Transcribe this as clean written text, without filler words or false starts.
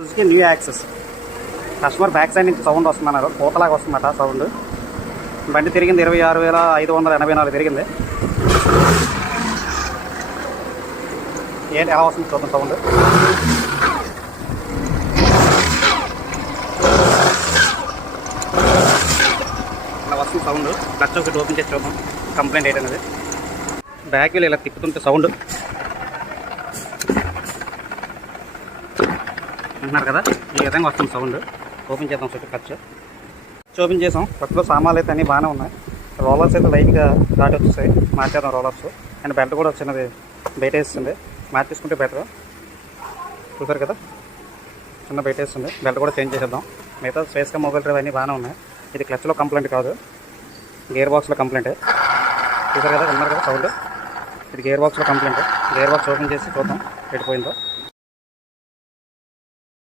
Suzuki new axes. Customer back side నుంచి sound వస్తుందన్నారు, కోతలాగా వస్తుందట sound. బండి తిరిగింది 26,584 తిరిగింది. ఏంటి ఎలా వస్తుంది చూద్దాం సౌండ్. ఇలా వస్తుంది సౌండ్. క్లచ్ ఒకటి ఓపెన్ చేసి చూద్దాం కంప్లైంట్ ఏంటనేది. బ్యాక్ వీల్ ఇలా తిప్పుతుంటే సౌండ్ అంటున్నారు కదా, ఈ విధంగా వస్తుంది సౌండ్. ఓపెన్ చేద్దాం చుట్టూ క్లచ్ ఓపెన్ చేసాం. కొత్తలో సామాన్లు అయితే అన్నీ బాగానే ఉన్నాయి. రోలర్స్ అయితే లైట్గా ఘాట్ వచ్చేసాయి, మార్చేద్దాం రోలర్స్. అండ్ బెల్ట్ కూడా చిన్నది బయట వేస్తుంది, మార్చేసుకుంటే బెటర్. చూసారు కదా చిన్న బయట వేస్తుంది, బెల్ట్ కూడా చేంజ్ చేసేద్దాం. మిగతా స్పేస్గా మొబైల్ డ్రైవ్ అన్నీ బాగానే ఉన్నాయి. ఇది క్లచ్లో కంప్లైంట్ కాదు, గేర్ బాక్స్లో కంప్లైంటే. చూసారు కదా, విన్నారు కదా సౌండ్. ఇది గేర్ బాక్స్లో కంప్లైంట్. గేర్ బాక్స్ ఓపెన్ చేసి చూద్దాం ఎడిపోయిందో.